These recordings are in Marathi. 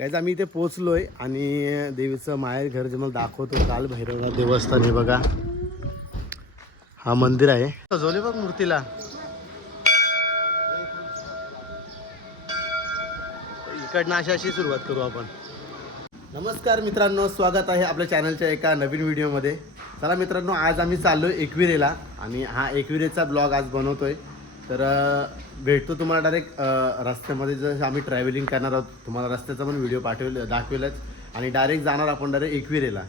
यायचं आम्ही इथे पोचलो आहे आणि देवीचं माहेर घर जे मला दाखवतो काल भैरवनाथ देवस्थान हे बघा. हा मंदिर आहे. सजवले बघ मूर्तीला. इकडनं अशी अशी सुरुवात करू आपण. नमस्कार मित्रांनो स्वागत आहे आपल्या चॅनलच्या एका नवीन व्हिडिओमध्ये. चला मित्रांनो आज आम्ही चाललो एकविरेला आणि हा एकविरेचा ब्लॉग आज बनवतोय. तर भेटतो तुम्हाला डायरेक्ट रस्त्यामध्ये. जर आम्ही ट्रॅव्हलिंग करणार आहोत तुम्हाला रस्त्याचा पण व्हिडिओ पाठवेल दाखवेलच. आणि डायरेक्ट जाणार आपण डायरेक्ट एकविरेला.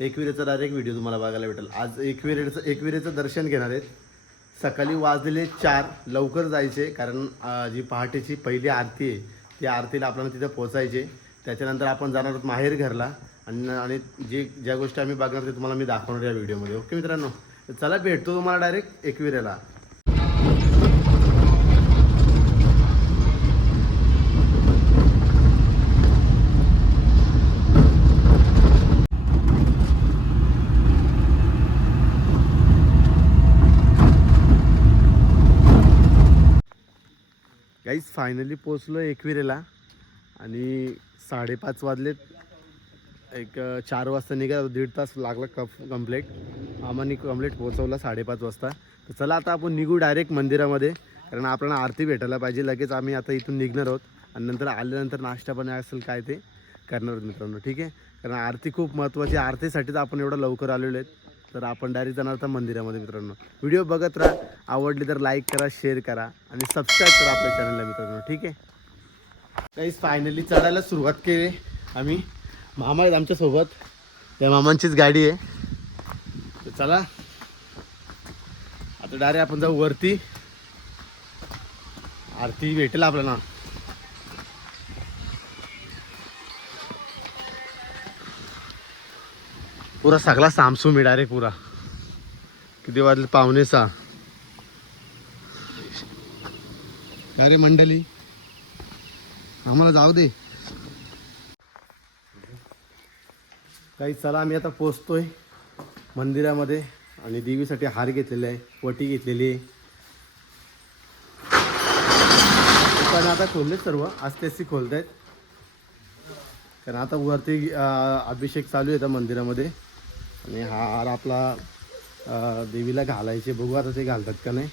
एकविरेचा डायरेक्ट व्हिडिओ तुम्हाला बघायला भेटेल. आज एकविरेचं एकविरेचं दर्शन घेणार आहेत. सकाळी वाजलेले चार लवकर जायचे कारण जी पहाटेची पहिली आरती आहे त्या आरतीला आपल्याला तिथं पोचायचे त्याच्यानंतर आपण जाणार आहोत माहेर घरला. आणि आणि जे ज्या गोष्टी आम्ही बघणार ते तुम्हाला मी दाखवणार या व्हिडिओमध्ये ओके मित्रांनो? चला भेटतो तुम्हाला डायरेक्ट एकविरेला. गाईज फायनली पोचलो एकविरेला आणि साडेपाच वाजलेत. एक चार वाजता निघाला दीड तास लागला कप कम्प्लेट आम्हाला कम्प्लेट पोचवला साडेपाच वाजता. तर चला आता आपण निघू डायरेक्ट मंदिरामध्ये कारण आपल्याला आरती भेटायला पाहिजे. लगेच आम्ही आता इथून निघणार आहोत. आणि नंतर आल्यानंतर नाश्ता पण असेल काय ते करणार आहोत मित्रांनो ठीक आहे? कारण आरती खूप महत्त्वाची आरतीसाठीच आपण एवढं लवकर आलेलो आहेत. तर आपण डायरेक्ट जाणार आहोत मंदिरामध्ये मित्रांनो. व्हिडिओ बघत राहा. आवडली तर लाईक करा शेअर करा आणि सबस्क्राईब करा आपल्या चॅनलला मित्रांनो. ठीक आहे? काहीच फायनली चढायला सुरुवात केली आम्ही. मामा आहेत आमच्यासोबत त्या मामांचीच गाडी आहे. तर चला. आता डायरेक्ट आपण जाऊ वरती. आरती भेटेल आपल्याला. पुरा सगळा सामसू मी डायरेक्ट पुरा. किती वाजले? पावणे सहा. अरे मंडळी? आम्हाला जाऊ दे. काही चला आम्ही आता पोचतोय मंदिरामध्ये आणि देवीसाठी हार घेतलेला आहे वटी घेतलेली आहे. पण आता खोलले सर्व आस्ते आस्ते खोलत आहेत कारण आता वरती अभिषेक चालू आहे त्या मंदिरामध्ये. आणि हा हार आपला देवीला घालायचे. बघू आता ते घालतात का नाही.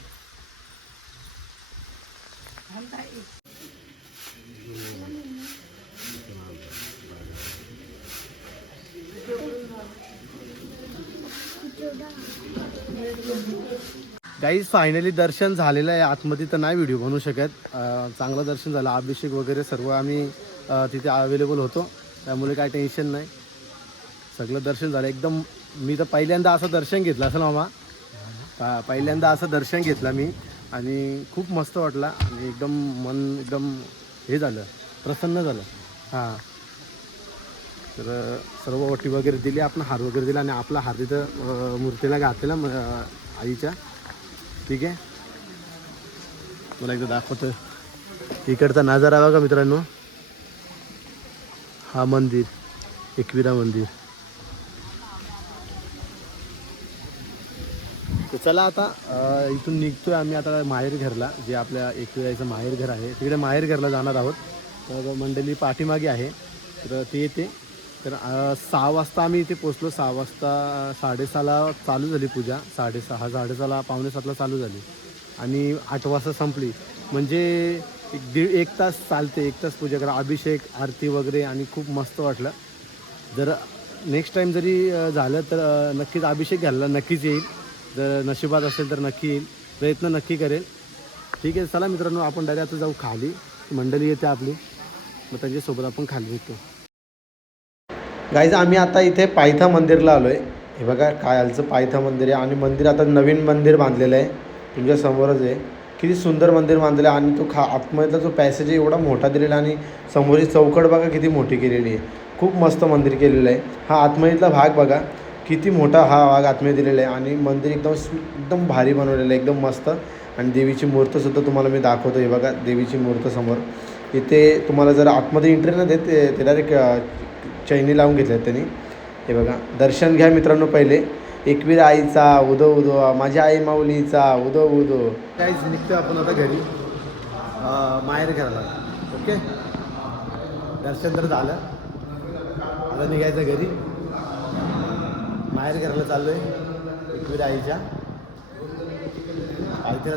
गाईज फायनली दर्शन झालेलं आहे. आतमध्ये तर नाही व्हिडिओ बनवू शकत. चांगलं दर्शन झालं. अभिषेक वगैरे सर्व आम्ही तिथे अवेलेबल होतो. त्यामुळे काय टेन्शन नाही. सगळं दर्शन झालं. एकदम मी तर पहिल्यांदा असं दर्शन घेतलं असं मामा. पा- पहिल्यांदा असं दर्शन घेतलं मी आणि खूप मस्त वाटलं आणि एकदम मन एकदम हे झालं प्रसन्न झालं. हां. तर सर्व वटी वगैरे दिली आपण हार वगैरे दिला आणि आपला हार तिथं अं, मूर्तीला घातलेला म- अं, आईच्या. ठीक आहे? मला एकदा दाखवतो. इकडचा नजारा बघा मित्रांनो. हा मंदिर एकविरा मंदिर. चला आता अं, इथून निघतोय आम्ही आता माहेर घरला जे आपल्या एकविराचं माहेर घर आहे. तिकडे माहेर घरला जाणार आहोत. तर मंडळी पाठीमागे आहे. तर ते येते. तर अं, सहा वाजता आम्ही इथे पोचलो सहा वाजता साडेसहाला चालू झाली पूजा. साडेसहा साडेसहाला पावणेसातला चालू झाली. आणि आठ वाजता संपली. म्हणजे एक दीड एक तास चालते. एक तास पूजा करा. अभिषेक आरती वगैरे आणि खूप मस्त वाटलं. जर नेक्स्ट टाईम जरी अ, झालं तर अ, नक्कीच अभिषेक घ्यायला नक्कीच येईल. जर नशिबात असेल तर नक्की येईल. प्रयत्न नक्की करेल. ठीक आहे चला मित्रांनो आपण डायरेक्ट आता जाऊ खाली. मंडळी येते आपली. मग त्यांच्यासोबत आपण खाली येतो. गाईज आम्ही आता इथे पायथा मंदिरला आलो आहे हे बघा काय आलचं पायथा मंदिर आहे. आणि मंदिर आता नवीन मंदिर बांधलेलं आहे. तुमच्या समोरच आहे. किती सुंदर मंदिर बांधलेलं आहे. आणि तो खा आतमधला जो पॅसेज आहे एवढा मोठा दिलेला आणि समोरची चौकट बघा किती मोठी केलेली आहे. खूप मस्त मंदिर केलेलं आहे. हा आतमधला भाग बघा. किती मोठा हा भाग आतमध्ये दिलेला आहे आणि मंदिर एकदम एकदम भारी बनवलेलं आहे एकदम मस्त. आणि देवीची मूर्तसुद्धा तुम्हाला मी दाखवतो हे बघा देवीची मूर्त समोर. इथे तुम्हाला जर आतमध्ये एंट्री नाही देत ते- डायरेक्ट चैनी लावून घेतल्या त्यांनी. हे बघा दर्शन घ्या मित्रांनो पहिले. एकवीर आईचा उदो उदो माझ्या आई माऊलीचा उदो उदो. काहीच निघतो आपण आता घरी. माहेर घराला. ओके दर्शन तर झालं. आता निघायचं घरी. माहेर घराला चाललोय एकवीर आईच्या.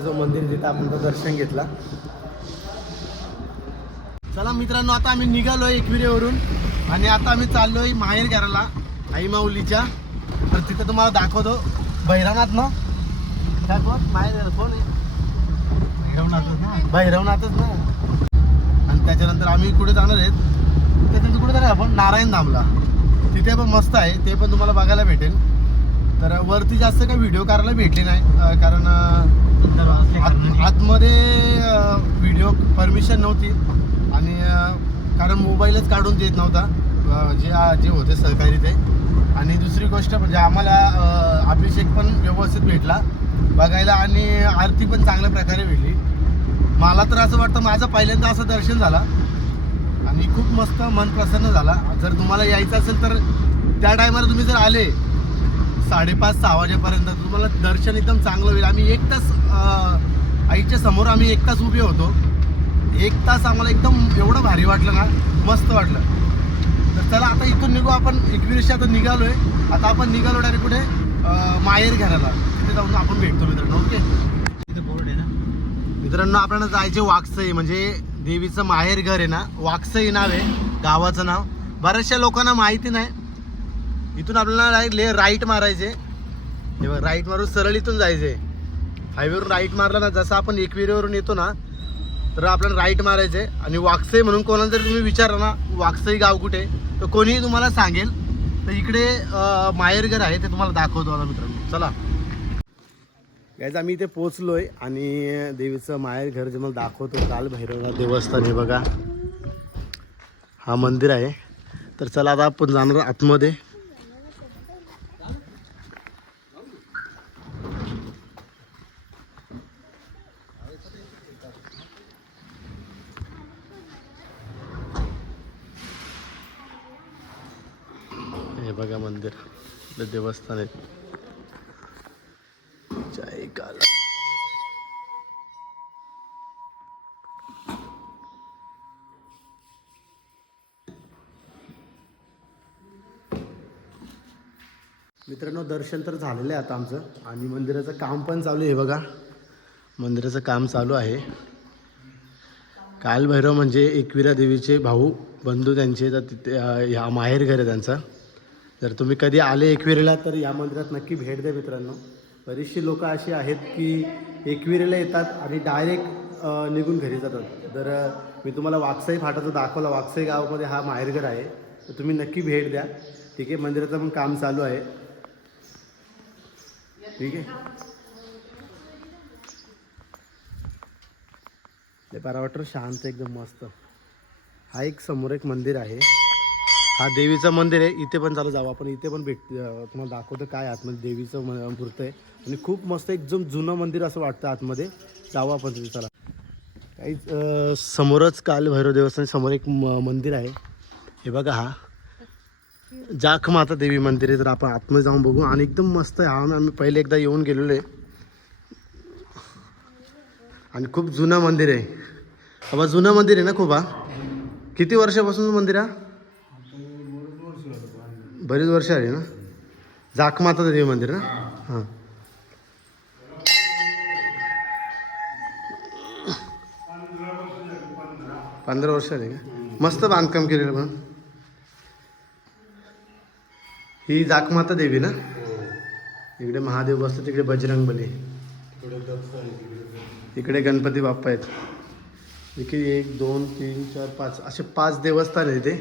जो मंदिर तिथं आपण तो दर्शन घेतला. चला मित्रांनो आता आम्ही निघालोय एकविरेवरून आणि आता आम्ही चाललोय माहेर घराला आई माऊलीच्या. तर तिथं तुम्हाला दाखवतो भैरवनाथ ना? कोण? माहेर घरा कोण आहे? भैरवनाथच ना? भैरवनाथच ना? आणि त्याच्यानंतर आम्ही कुठे जाणार आहेत? त्याच्यानंतर कुठे जाणार आपण नारायण धामला. तिथे पण मस्त आहे ते पण तुम्हाला बघायला भेटेल. तर वरती जास्त काही व्हिडिओ करायला भेटले नाही कारण आत- आतमध्ये व्हिडिओ परमिशन नव्हती आणि कारण मोबाईलच काढून देत नव्हता जे जे होते सहकारी ते. आणि दुसरी गोष्ट म्हणजे आम्हाला अभिषेक पण व्यवस्थित भेटला बघायला आणि आरती पण चांगल्या प्रकारे भेटली. मला तर असं वाटतं माझं पहिल्यांदा असं दर्शन झाला. मस्त मन प्रसन्न झाला. जर तुम्हाला यायचं असेल तर त्या टायमाला तुम्ही जर आले साडेपाच सहा वाजेपर्यंत तुम्हाला दर्शन एकदम चांगलं होईल. आम्ही एक तास आईच्या समोर आम्ही एक तास उभे होतो. एक तास आम्हाला एकदम एवढं भारी वाटलं ना मस्त वाटलं. तर चला आता इथून निघू आपण. एकवीसशे आता निघालोय. आता आपण निघालो डायरेक्ट कुठे? माहेर घराला. तिथे जाऊन आपण भेटतो मित्रांनो ओके? बोर्ड आहे ना? मित्रांनो आपल्याला जायचे वाकसई म्हणजे देवीचं माहेर घर आहे ना वाक्सई नाव आहे गावाचं नाव. बऱ्याचशा लोकांना माहिती नाही. इथून आपल्याला ले राईट मारायचे. तेव्हा राईट मारून सरळ इथून जायचे. हायवेवरून राईट मारला ना जसं आपण एकविरेवरून येतो ना तर आपल्याला राईट मारायचे. आणि वाक्सई म्हणून कोणाला जर तुम्ही विचारा ना वाक्सई गाव कुठे तर कोणीही तुम्हाला सांगेल. तर इकडे माहेरघर आहे ते तुम्हाला दाखवतो आता मित्रांनो. चला. गायचं आम्ही इथे पोचलो आहे आणि देवीचं माहेर घर जे मला दाखवतो काल भैरवनाथ देवस्थान हे बघा. हा मंदिर आहे. तर चला आता आपण जाणार आतमध्ये. हे बघा मंदिर देवस्थान आहे. जय काला मित्रांनो दर्शन तर झालेलं आहे आता आमचं. आणि मंदिराचं काम पण चालू आहे बघा. मंदिराचं काम चालू आहे. कालभैरव म्हणजे एकविरा देवीचे भाऊ बंधू त्यांचे तर तिथे ह्या माहेर घर आहे त्यांचा. जर तुम्ही कधी आले एकविरेला तर या मंदिरात नक्की भेट द्या मित्रांनो. बरीचशी लोकं अशी आहेत की एकविरेला येतात आणि डायरेक्ट निघून घरी जातात. तर मी तुम्हाला वाकसाई फाटाचं दाखवला. वाकसाई गावामध्ये हा माहेरघर आहे. तर तुम्ही नक्की भेट द्या. ठीक आहे मंदिराचं पण काम चालू आहे. ठीक आहे. ते बरा वाटतं शांत एकदम मस्त. हा एक समोर एक मंदिर आहे. हा देवीचं मंदिर आहे. इथे पण चालू जाऊ. आपण इथे पण भेट तुम्हाला दाखवतो काय आतमध्ये देवीचं मूर्त आहे. आणि खूप मस्त एकदम जुनं मंदिर असं वाटतं आतमध्ये. जाऊ आपण तिथे चला. काहीच समोरच काल भैरव देवस्थान समोर एक म- मंदिर आहे. हे बघा हा. जाख माता देवी मंदिर आहे. तर आपण आतमध्ये जाऊन बघू. आणि एकदम मस्त आहे. हा आम्ही पहिले एकदा येऊन गेलेलो आहे. आणि खूप जुनं मंदिर आहे. बाबा जुनं मंदिर आहे ना खूप हा? किती वर्षापासून मंदिर हा? बरीच वर्ष आली ना? जाखमाता देवी मंदिर ना? हां. पंधरा वर्ष आली का? मस्त बांधकाम केलेलं पण. ही जाखमाता देवी ना? इकडे महादेव बसतो तिकडे बजरंग बली. इकडे गणपती बाप्पा आहेत. इकडे एक दोन तीन चार पाच. असे पाच देवस्थान आहे इथे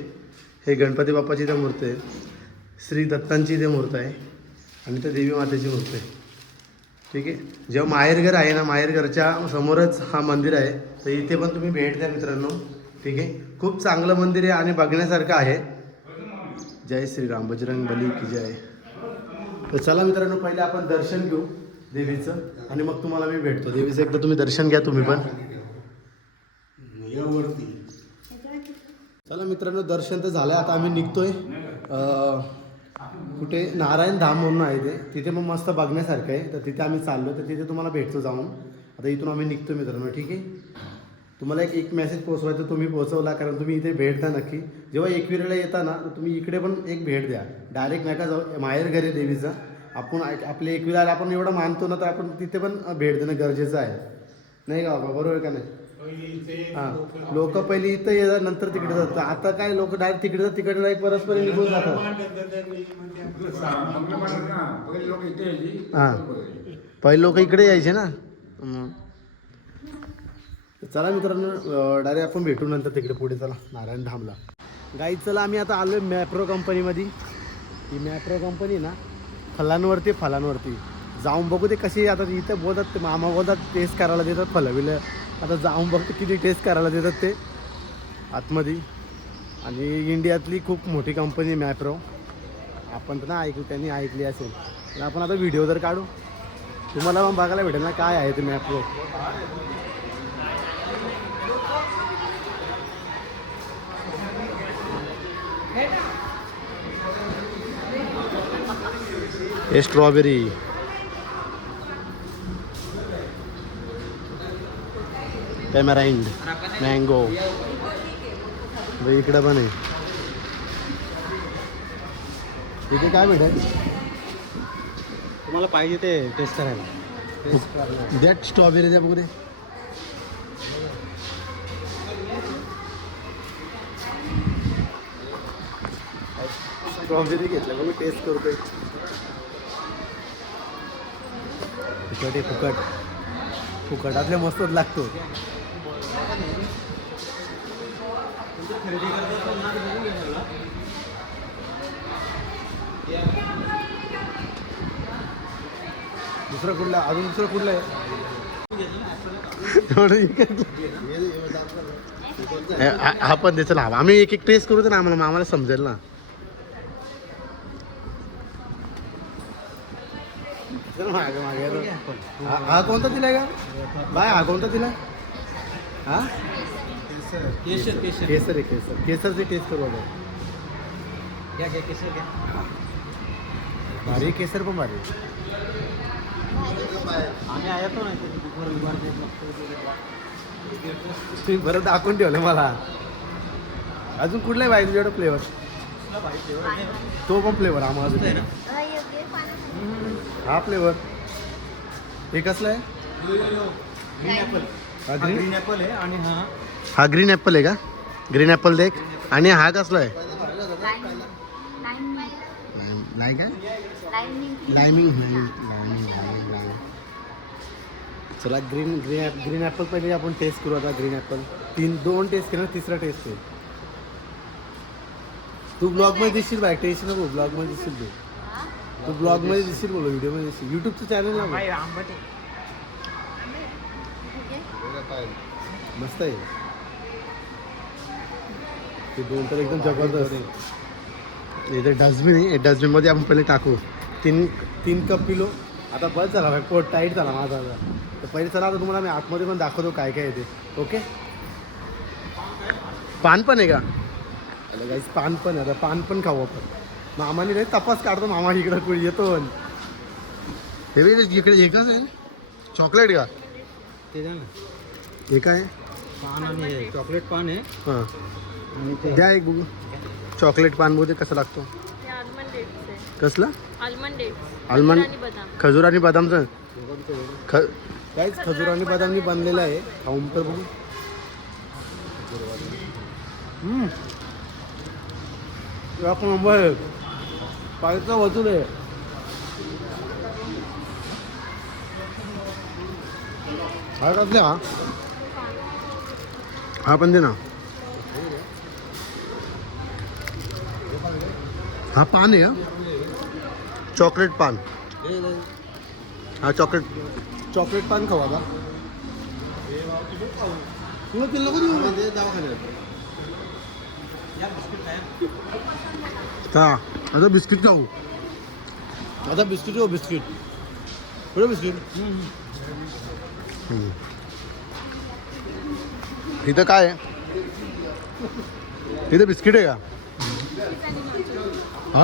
हे गणपती बाप्पाची इथे मूर्ती आहे श्री दत्तांची इथे मूर्त आहे आणि इथे देवी मातेची मूर्ती आहे. ठीक आहे? जेव्हा माहेरघर आहे ना माहेरघरच्या समोरच हा मंदिर आहे. तर इथे पण तुम्ही भेट द्या मित्रांनो. ठीक आहे? खूप चांगलं मंदिर आहे आणि बघण्यासारखं आहे. जय श्रीराम बजरंग बली की जय. तर चला मित्रांनो पहिले आपण दर्शन घेऊ देवीचं आणि मग तुम्हाला मी भेटतो. देवीचं एकदा तुम्ही दर्शन घ्या तुम्ही पण. चला मित्रांनो दर्शन तर झालं आता आम्ही निघतोय. कुठे नारायण धाम म्हणून आहे ते. तिथे मग मस्त बघण्यासारखं आहे. तर तिथे आम्ही चाललो तर तिथे तुम्हाला भेटतो जाऊन. आता इथून आम्ही निघतो मित्रांनो ठीक आहे? तुम्हाला एक एक मेसेज पोचवायचा तुम्ही पोहोचवला कारण तुम्ही इथे भेट द्या नक्की. जेव्हा एकविरेला येता ना तर तुम्ही इकडे पण एक भेट द्या. डायरेक्ट नका जाऊ माहेर घरी देवीचा. आपण ऐक- एकविराला आपण एवढं मानतो ना तर आपण तिथे पण भेट देणं गरजेचं आहे. नाही का बाबा? बरोबर का नाही? हां. लोक पहिली इथं येतात नंतर तिकडे जातात. आता काय लोक डायरेक्ट तिकडे जातात तिकडे नाही परस्पर निघून जातात. हां. पहिले लोक इकडे यायचे ना. चला मित्रांनो डायरेक्ट आपण भेटू नंतर तिकडे पुढे. चला नारायण धामला. गाई चला आम्ही आता आलो आहे मॅप्रो कंपनीमध्ये. ही मॅप्रो कंपनी ना फलांवरती फलांवरती. जाऊन बघू ते कशी आता इथं बोलतात मामा बोलतात टेस्ट करायला देतात फलं बिलं आता जाऊन बघतो किती टेस्ट करायला देतात ते. आतमध्ये. आणि इंडियातली खूप मोठी कंपनी मॅप्रो आपण तर ना ऐकली त्यांनी ऐकली असेल. तर आपण आता व्हिडिओ जर काढू. तुम्हाला मग बघायला भेटेल ना काय आहे ते मॅप्रो हे टॅमराइंड मँगो इकडं पण आहे. इथे काय भेटेल? तुम्हाला पाहिजे ते टेस्ट करायला. द्या स्ट्रॉबेरी द्या बघू दे. स्ट्रॉबेरी घेतलं बघू टेस्ट करतोय. फुकट आहे फुकट. फुकटातल्या मस्तच लागतो दुसरं कुठलं? अजून दुसरं कुठलं आहे. हे, पण द्यायचं ना आम्ही एक एक टेस्ट करू दे ना आम्हाला. आम्हाला समजेल ना. चल मागे मागे हा कोणता दिलाय का? बाय हा कोणता दिला हा? केशर केशर केसर. आहे केसर. केसरची टेस्ट करू आता घ्या घ्या भारी केसर पण भारी आहे. आम्ही येतो नाही ते दुपार विभाग तुम्ही बरं दाखवून ठेवलं मला. अजून कुठलाही पाहिजे तुझ्याकडे फ्लेवर तो पण फ्लेवर आम्हाला आहे ना? हा फ्लेवर हे कसला आहे? ग्रीन ॲपल हा ग्रीन ग्रीन ॲपल आहे आणि हा हा ग्रीन ॲपल आहे का? ग्रीन ॲपल देख. आणि हा कसला आहे? नाही काय? लायमिंग चला ग्रीन ग्रीन ग्रीन ॲपल पहिले आपण टेस्ट करू आता ग्रीन ॲपल तीन दोन टेस्ट केलं तिसरा टेस्ट आहे. तू ब्लॉगमध्ये दिसशील बाय टेस्ट नको ब्लॉगमध्ये दिसशील तू. तू ब्लॉगमध्ये दिसशील बोलो व्हिडिओमध्ये दिसशील. यूट्यूबचं चॅनल ना मस्त आहे. ते दोन तर एकदम जबरदस्त. इथे डस्टबिन आहे डस्टबिनमध्ये आपण पहिले टाकू. तीन तीन कप पिलो. आता बस झाला भाई. पोट टाईट झाला माझा आता. तर पहिले चला आता तुम्हाला मी आतमध्ये पण दाखवतो काय काय येते ओके पान पण आहे का? अरे गाईस पान पण आहे. आता पान पण खाऊ आपण. मामाने नाही तपास काढतो मामा इकडं कुठे येतो हे बघ इकडे एकच आहे? चॉकलेट का? ते हे काय? पान आणि चॉकलेट पान आहे. हां. द्या एक बघू. चॉकलेट पान बघू कसं लागतो? ते आलमंड डेट्स आहे. कसलं? आलमंड खजूर आणि बदामचं? ख काहीच खजूर आणि बदामनी बनलेलं आहे. खाऊन तर बघू. एक नंबर आहे. पाहिजे वजून आहे. हा पण दे ना. हा पान है चॉकलेट पान। हाँ चॉकलेट। चॉकलेट पान खाऊ आता तुला दवाखान्यात हा आता बिस्किट खाऊ आता बिस्किट खाऊ बिस्किट। कुठे बिस्किट. इथं काय आहे इथं बिस्किट आहे का हा?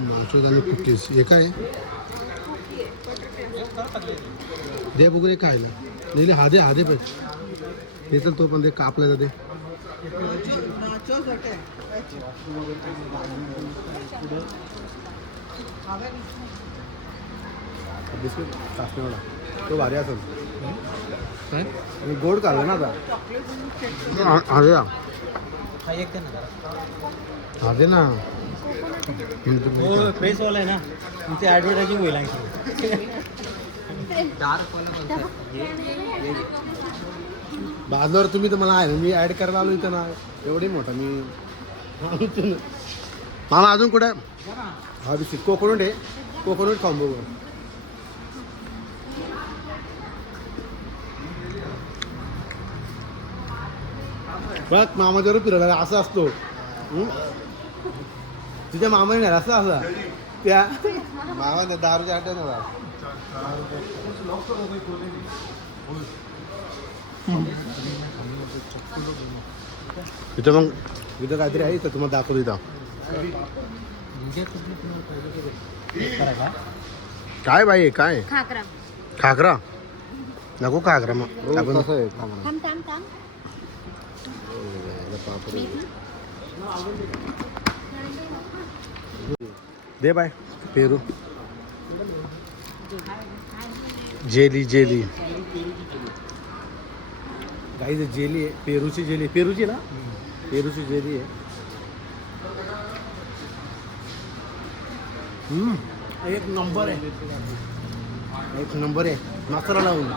आणि आणि कुकीज हे काय दे बघू दे खायला लिहिले हा दे हा दे पण. हे चल तो पण दे कापला जाते बिस्किट तो भारी असेल. आणि गोड काढला ना आता. हा एक दे ना. हा दे ना. हो फ्रेश वाला आहे ना. तुमची ॲडव्हर्टायझिंग होईल आणखी. बाजूवर तुम्ही तर मला आहे ना मी ऍड करायला आलो इथं ना. एवढी मोठा मी. मामा अजून कुठे? हा बिस्किट कोकोनट आहे. कोकोनट खाऊन बघू बघ मामाच्यावर फिरायला असं असतो. हं? तुझ्या मामाने नाही असं असा. त्या मामा दारूच्या आठ ना इथं मग इथं काहीतरी आहे इथं तुम्हाला दाखवतो इथं. काय बाई काय? खाकरा. खाकरा? नको खाकरा मग. आपण थांब थांब थांब. दे बाय पेरू. Jelly jelly. काही जेली आहे. पेरूची जेली पेरूची ना? पेरूची जेली आहे. हम्म, एक नंबर आहे. एक नंबर आहे. मसाला लावून.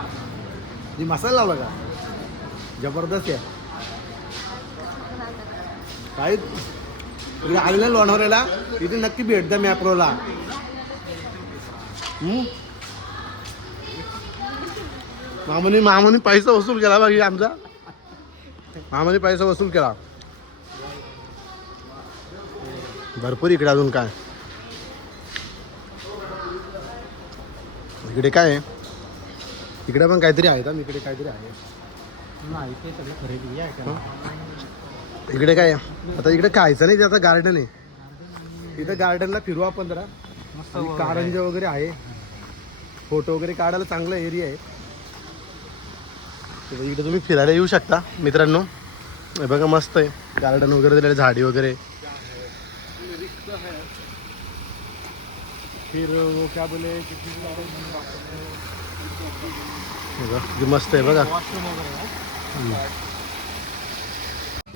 जी मसाला लावला का? जबरदस्त आहे. काय इकडे आलेल्या लोणावळ्याला इथे नक्की भेट द्या मॅप्रोला? मामाने मामाने पैसा वसूल केला बाकी आमचा. मामाने पैसा वसूल केला. भरपूर इकडे अजून काय. इकडे काय आहे? इकडे पण काहीतरी आहे का इकडे काहीतरी आहे. इकडे काय? आता इकडे खायचं नाही ते आता गार्डन आहे. इथं गार्डनला फिरू आपण जरा. कारंजे वगैरे आहे. फोटो वगैरे काढायला चांगला एरिया आहे. इकडे तुम्ही फिरायला येऊ शकता मित्रांनो. हे बघा मस्त आहे. गार्डन वगैरे दिलेले झाडी वगैरे. फिर वो क्या बोले मस्त आहे बघा.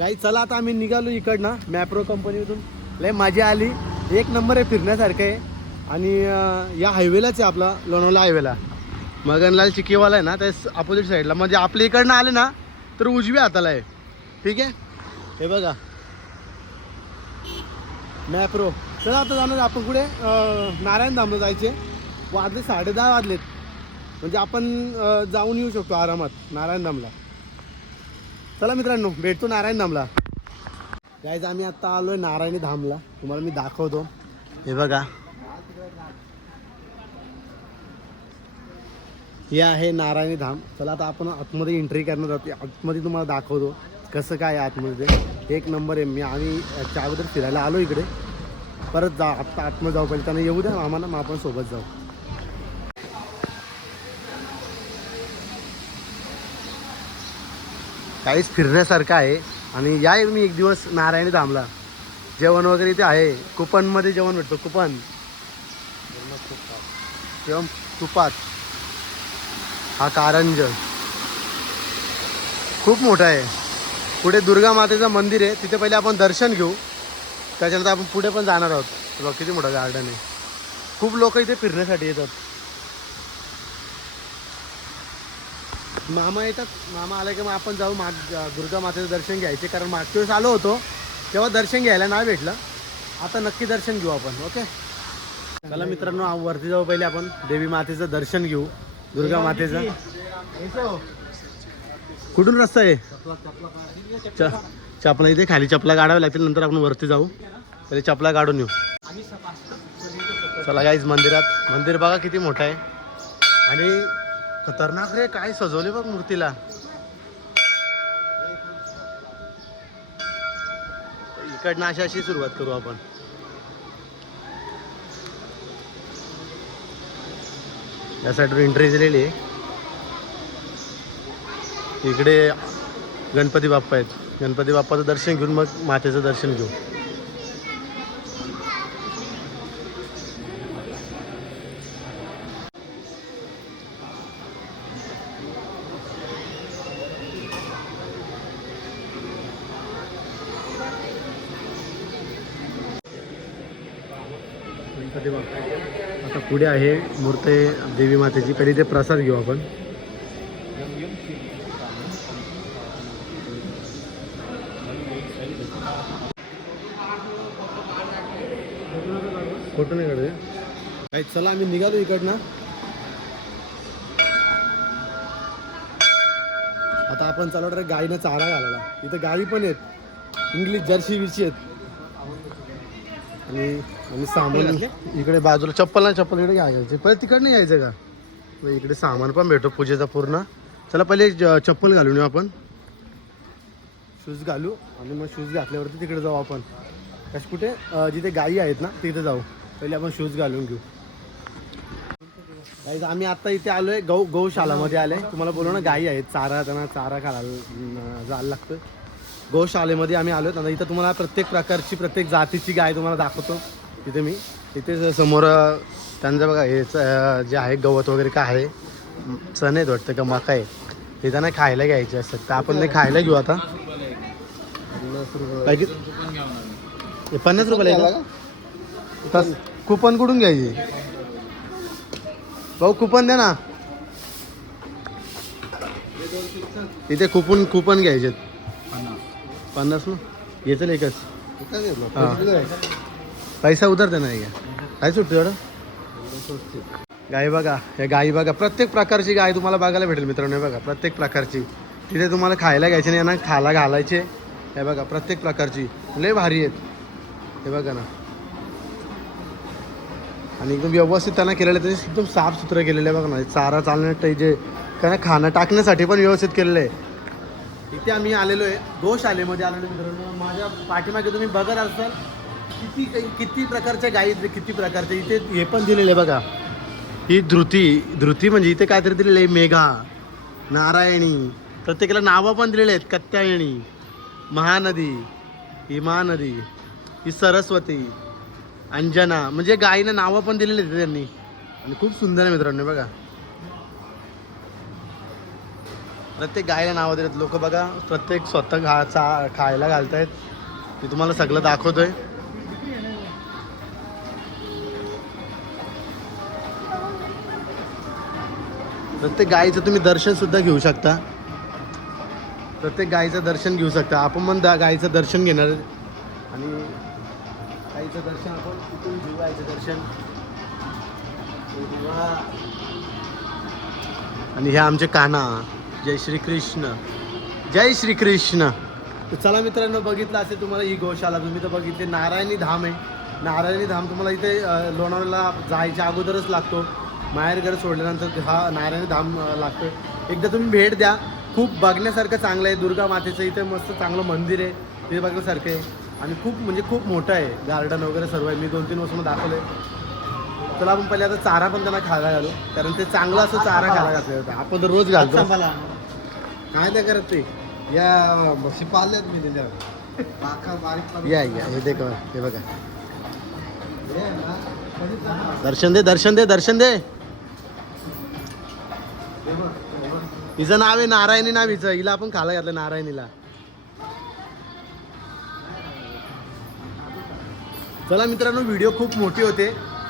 काही चला आता आम्ही निघालो इकडनं मॅप्रो कंपनीमधून लय मजा आली. एक नंबर आहे फिरण्यासारखं आहे. आणि या हायवेलाच आहे आपला लोणावला हायवेला मगनलाल चिकीवाला आहे ना त्या अपोजिट साईडला म्हणजे आपल्या इकडनं आले ना तर उजव्या हाताला आहे. ठीक आहे? हे बघा. मॅप्रो चला आता जाणार आपण पुढे नारायण धामला जायचे. वाजले साडे दहा वाजलेत. म्हणजे आपण जाऊन येऊ शकतो आरामात नारायण धामला चला मित्रांनो भेटतो नारायण धामला. गाईज आम्ही आता आलोय नारायणी धामला. तुम्हाला मी दाखवतो. हे बघा. हे आहे नारायणी धाम. चला आता आपण आतमध्ये एंट्री करणार आहोत. आतमध्ये तुम्हाला दाखवतो. कसं काय आहे आतमध्ये? एक नंबर आहे. मी आम्ही याच्या अगोदर फिरायला आलो इकडे. परत जा आत्ता आतमध्ये जाऊ पाहिजे त्यांना येऊ द्या. आम्हाला मग आपण सोबत जाऊ. काहीच फिरण्यासारखं आहे. आणि या मी एक दिवस नारायणी धामला. जेवण वगैरे इथे आहे. कुपनमध्ये जेवण भेटतो. कुपन. जेवण तुपात. हा कारंज. खूप मोठा आहे. पुढे दुर्गा मातेचं मंदिर आहे. तिथे पहिले आपण दर्शन घेऊ. त्याच्यानंतर आपण पुढे पण जाणार आहोत. बघ किती मोठं गार्डन आहे. खूप लोक इथे फिरण्यासाठी येतात. मामा येतात. मामा आला की मग आपण जाऊ मा दुर्गा मातेचं दर्शन घ्यायचे. कारण मागच्या वेळेस आलो होतो. तेव्हा दर्शन घ्यायला नाही भेटलं. आता नक्की दर्शन घेऊ आपण ओके? चला मित्रांनो वरती जाऊ पहिले आपण. देवी मातेचं दर्शन घेऊ. दुर्गा मातेचं. कुठून रस्ता आहे? च- चपला इथे खाली चपला काढाव्या लागतील. नंतर आपण वरती जाऊ. पहिले चपला काढून येऊ. चला काहीच मंदिरात. मंदिर बघा किती मोठं आहे. आणि खतरनाक रे काय सजवले बघ मूर्तीला. इकडनं अशी अशी सुरुवात करू आपण. या साईडवर एंट्री दिलेली आहे. इकडे गणपती बाप्पा आहेत. गणपती बाप्पाचं दर्शन घेऊन मग मातेचं दर्शन घेऊ गणपती बाप्पा आता पुढे आहे मूर्ती देवी मातेची. पहिले ते प्रसाद घेऊ आपण? फोटो नाही काढू काही चला आम्ही निघालो इकडनं. आता आपण चालू रे गाईनं चारा घालायला. इथं गाई पण आहेत. इंग्लिश जर्सी विरची आहेत. आणि आणि सामान इकडे बाजूला चप्पल ना चप्पल इकडे घ्यायचे. पहिले तिकडे नाही यायचं का? इकडे सामान पण भेटतो पूजेचा पूर्ण. चला पहिले चप्पल घालून येऊ आपण. शूज घालू आणि मग शूज घातल्यावरती तिकडे जाऊ आपण. कसे कुठे? जिथे गायी आहेत ना तिथे जाऊ. पहिले आपण शूज घालून घेऊ. गाईज आम्ही आता इथे आलो आहे गौ गौशालामध्ये आहे तुम्हाला बोलू ना गायी आहेत. चारा त्यांना चारा खायला जायला लागतं गौशालेमध्ये आम्ही आलो आता इथं तुम्हाला प्रत्येक प्रकारची प्रत्येक जातीची गाय तुम्हाला दाखवतो. तिथे मी तिथे समोर त्यांचं बघा हे च- जे आहे गवत वगैरे काय आहे चण आहेत वाटतं का मका आहे. ते त्यांना खायला घ्यायचे असतात. तर आपण ते खायला घेऊ आता. पाहिजे पन्नास रुपयाला का? तस कुपन कुठून घ्यायची? भाऊ कुपन द्या ना. इथे कुपन कुपन घ्यायचे पन्नास ना घेचल एकच. पैसा उतर दे ना घ्या काय सुटतो एवढं? गाय बघा या गाई बघा प्रत्येक प्रकारची गाय तुम्हाला बघायला भेटेल मित्रांनो हे बघा प्रत्येक प्रकारची. तिथे तुम्हाला खायला घ्यायचे नाही यांना खायला घालायचे. हे बघा प्रत्येक प्रकारची. लय भारी आहेत. हे बघा ना. आणि एकदम व्यवस्थित त्यांना केलेलं आहे ते एकदम साफसुथरं केलेलं आहे बघा ना. चारा चालण्यात जे कारण खाणं टाकण्यासाठी पण व्यवस्थित केलेलं आहे. इथे आम्ही आलेलो आहे दोष गोशालेमध्ये आलेलो मित्रांनो. माझ्या पाठीमागे तुम्ही बघत असाल किती किती प्रकारच्या गायी किती प्रकारचे. इथे हे पण दिलेलं आहे बघा. ही धृती धृती म्हणजे इथे काहीतरी दिलेलं आहे मेघा नारायणी. प्रत्येकाला नावं पण दिलेली आहेत कत्यायणी महानदी हिमानदी ही सरस्वती अंजना. म्हणजे गायीनं नावं पण दिलेली आहेत त्यांनी. आणि खूप सुंदर आहे मित्रांनो बघा. प्रत्येक गायला नावं दिलेत लोक बघा प्रत्येक स्वतः घा चा खायला घालतायत. मी तुम्हाला सगळं दाखवतोय. प्रत्येक गायीचं तुम्ही दर्शन सुद्धा घेऊ शकता. प्रत्येक गायीचं दर्शन घेऊ शकता. आपण पण दा- गायीचं दर्शन घेणार. आणि गायीचं दर्शन आपण इथून घेऊ गायचं दर्शन. आणि हे आमचे काना. जय श्री कृष्ण. जय श्री कृष्ण. तर चला मित्रांनो बघितलं असेल तुम्हाला ही गोशाला. तुम्ही तर बघितले नारायणी धाम आहे. नारायणी धाम तुम्हाला इथे लोणावळ्याला जायच्या अगोदरच लागतो. माहेरघर सोडल्यानंतर हा नारायणी धाम लागतो एकदा तुम्ही भेट द्या. खूप बघण्यासारखं चांगलं आहे. दुर्गा मातेचं इथे मस्त चांगलं मंदिर आहे. ते बघण्यासारखं आहे. आणि खूप म्हणजे खूप मोठं आहे. गार्डन वगैरे सर्व आहे. मी दोन तीन वर्ष दाखवलं आहे चला आपण पहिले आता चारा पण त्यांना खायला घालू. कारण ते चांगलं असं चारा खायला घातलं होतं. आपण तर रोज घालतो. काय नाही करत ते? या म्हशी पाळल्यात मी पाखा बारीक या या हे देख हे बघा. दर्शन दे दर्शन दे दर्शन दे. हिचं नाव आहे नारायणी नाव हिचं. हिला आपण खायला घातलं नारायणीला. चला मित्रांनो व्हिडिओ खूप मोठी होते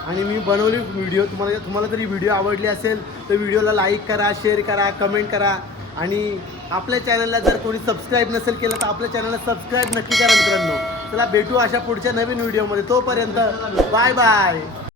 आणि मी बनवली व्हिडिओ तुम्हाला तुम्हाला जरी व्हिडिओ आवडली असेल तर व्हिडिओला लाईक करा शेअर करा कमेंट करा. आणि आपल्या चॅनलला जर कोणी सबस्क्राईब नसेल केलं तर आपल्या चॅनलला सबस्क्राईब नक्की करा मित्रांनो. चला भेटू अशा पुढच्या नवीन व्हिडिओमध्ये तोपर्यंत बाय बाय